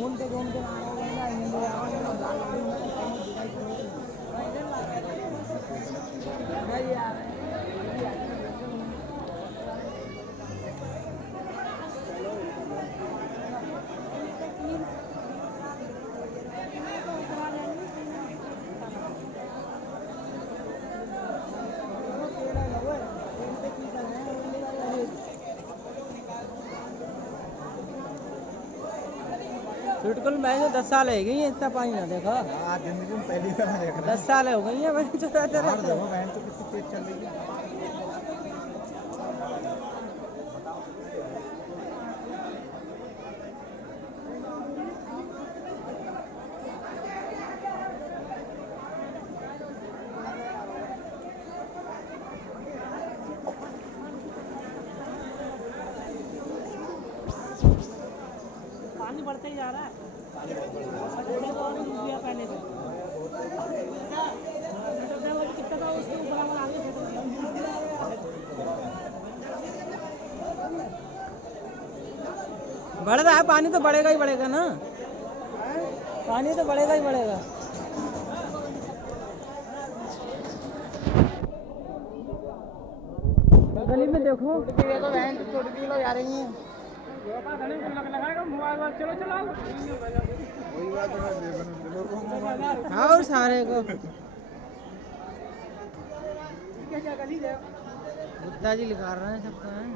घूमते घूमते बिल्कुल मैं 10 साल है गई इतना पानी ना देखा। जिंदगी में पहली बार देख रहा 10 साल हो गई है मैं चलाते रहते हूँ। बहन तो कितनी तेज चल रही है। पानी बढ़ता ही जा रहा है पहले से बढ़ रहा है। पानी तो बढ़ेगा ही बढ़ेगा ना, पानी तो बढ़ेगा ही बढ़ेगा। गली में देखो छोटी लोग आ रही हैं। हाँ और सारे को गुप्ता जी लिखा रहे हैं सबको हैं।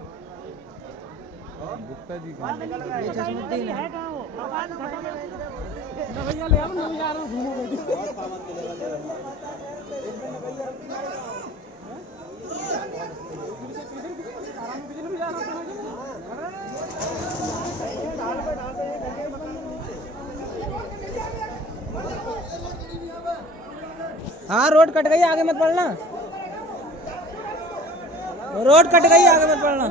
गुप्ता जी ये जसमुद्दीन है। हाँ रोड कट गई, आगे मत बढ़ना। रोड कट गई, आगे मत बढ़ना।